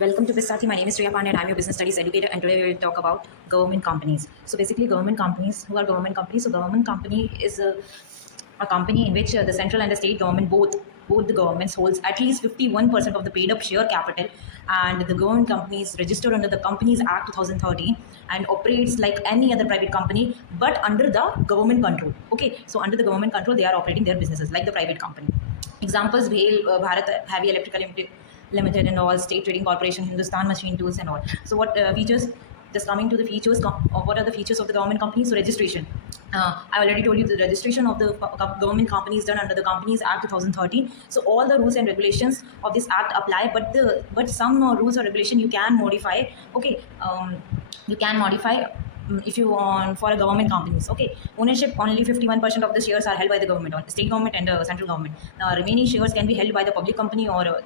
Welcome to Vistati. My name is Riya Pandey and I'm your business studies educator. And today we will talk about government companies. So basically, government companies. Who are government companies? So government company is a company in which the central and the state government both the governments holds at least 51% of the paid up share capital, and the government company is registered under the Companies Act 2013 and operates like any other private company but under the government control. Okay, so under the government control they are operating their businesses like the private company. Examples: Bharat Heavy Electrical Limited and all, State Trading Corporation, Hindustan Machine Tools and all. So what features? Just coming to the features, what are the features of the government company? So registration. I already told you the registration of the government company is done under the Companies Act 2013. So all the rules and regulations of this act apply, but some rules or regulation you can modify. Okay, you can modify if you want for a government companies. Okay, ownership only 51% of the shares are held by the government or state government and central government. Now remaining shares can be held by the public company or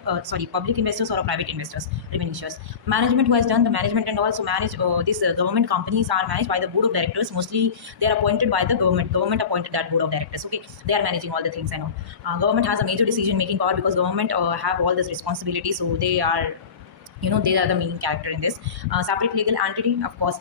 public investors or private investors. Remaining shares. Management, who has done the management and also manage these government companies are managed by the board of directors. Mostly they are appointed by the government appointed that board of directors. Okay, they are managing all the things and all. Government has a major decision making power because government have all this responsibility, so they are, they are the main character in this. Separate legal entity, of course.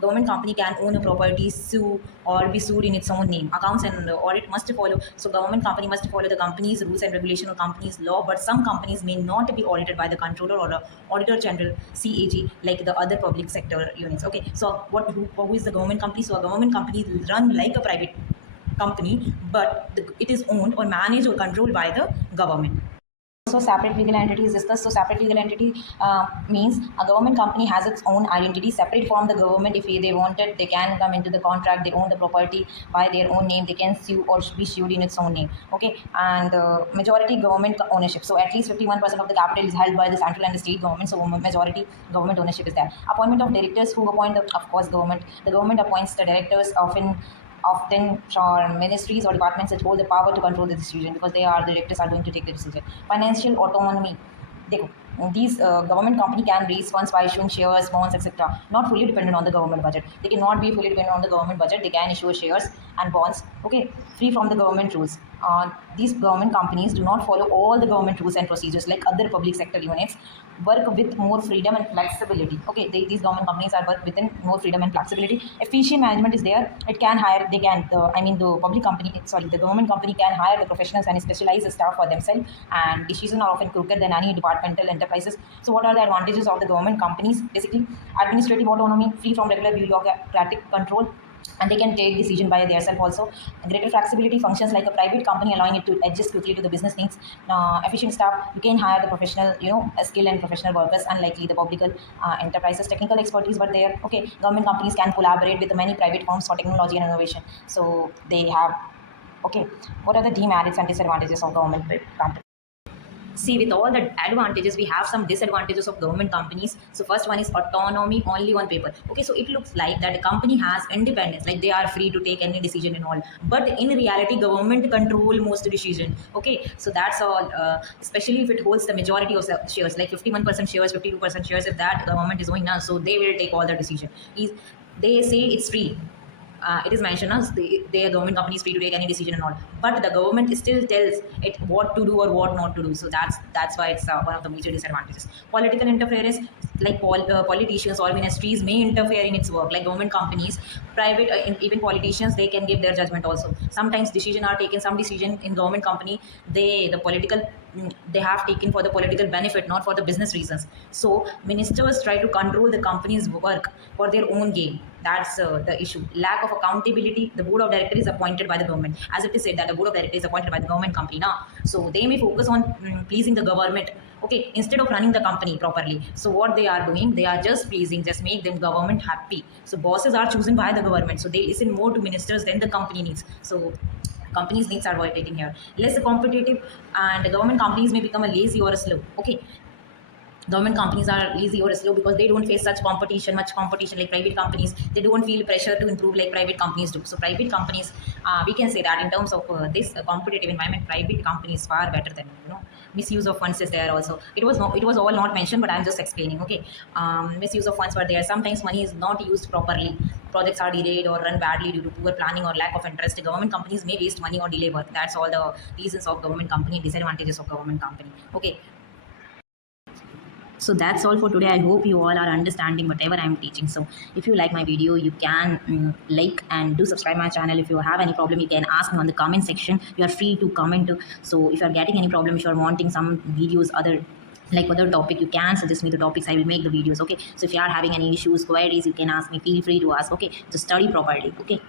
Government company can own a property, sue or be sued in its own name. Accounts and audit must follow. So government company must follow the company's rules and regulation or company's law, but some companies may not be audited by the controller or the auditor general, CAG, like the other public sector units. Okay, so who is the government company? So a government company is run like a private company, but it is owned or managed or controlled by the government. So separate legal entity is discussed. So separate legal entity means a government company has its own identity separate from the government. If they wanted, they can come into the contract. They own the property by their own name. They can sue or be sued in its own name. Okay, and majority government ownership. So at least 51% of the capital is held by the central and the state government. So majority government ownership is there. Appointment of directors, who appoint of course government. The government appoints the directors often from ministries or departments that hold the power to control the decision because they are the directors are going to take the decision. Financial autonomy. These government company can raise funds by issuing shares, bonds, etc. Not fully dependent on the government budget. They cannot be fully dependent on the government budget. They can issue shares and bonds. Okay, free from the government rules. These government companies do not follow all the government rules and procedures like other public sector units. Work with more freedom and flexibility. Okay, these government companies are work within more freedom and flexibility. Efficient management is there. It can hire. They can. The public company. Sorry, the government company can hire the professionals and specialized staff for themselves. And decisions are often quicker than any departmental enterprises. So, what are the advantages of the government companies? Basically, administrative autonomy, free from regular bureaucratic control, and they can take decision by themselves also. Greater flexibility, functions like a private company, allowing it to adjust quickly to the business needs. Efficient staff, you can hire the professional, skill and professional workers, unlikely the public enterprises. Technical expertise, but there. Okay, government companies can collaborate with many private firms for technology and innovation. So they have. Okay, what are the demerits and disadvantages of government companies? See, with all the advantages, we have some disadvantages of government companies. So first one is autonomy only on paper. Okay, so it looks like that a company has independence, like they are free to take any decision and all, but in reality government control most decision. Okay, so that's all. Especially if it holds the majority of the shares, like 51% shares, 52% shares, if that government is owning now, so they will take all the decision. They say it's free. It is mentioned as the government company is free to take any decision and all, but the government still tells it what to do or what not to do. So that's why it's one of the major disadvantages. Political interference, like politicians or ministries may interfere in its work, like government companies. Private even politicians, they can give their judgment also. Sometimes decision are taken, some decision in government company, the political, they have taken for the political benefit, not for the business reasons. So ministers try to control the company's work for their own gain. That's the issue. Lack of accountability. The board of directors is appointed by the government. As it is said that the board of directors is appointed by the government company now. So they may focus on pleasing the government. Okay, instead of running the company properly. So what they are doing, they are just pleasing, just make them government happy. So bosses are chosen by the government. So they listen more to ministers than the company needs. So companies needs are violating here. Less competitive, and the government companies may become a lazy or a slow. Okay, government companies are lazy or slow because they don't face much competition like private companies. They don't feel pressure to improve like private companies do. So private companies, we can say that in terms of this competitive environment, private companies far better than, misuse of funds is there also. It was all not mentioned, but I'm just explaining. Okay, misuse of funds were there. Sometimes money is not used properly. Projects are delayed or run badly due to poor planning or lack of interest. Government companies may waste money or delay work. That's all the reasons of government company, disadvantages of government company. Okay, So that's all for today. I hope you all are understanding whatever I'm teaching. So if you like my video, you can like and do subscribe my channel. If you have any problem, you can ask me on the comment section. You are free to comment. So if you are getting any problem, if you are wanting some videos, other topic, you can suggest me the topics. I will make the videos. Okay. So if you are having any issues, queries, you can ask me. Feel free to ask. Okay. To study properly. Okay.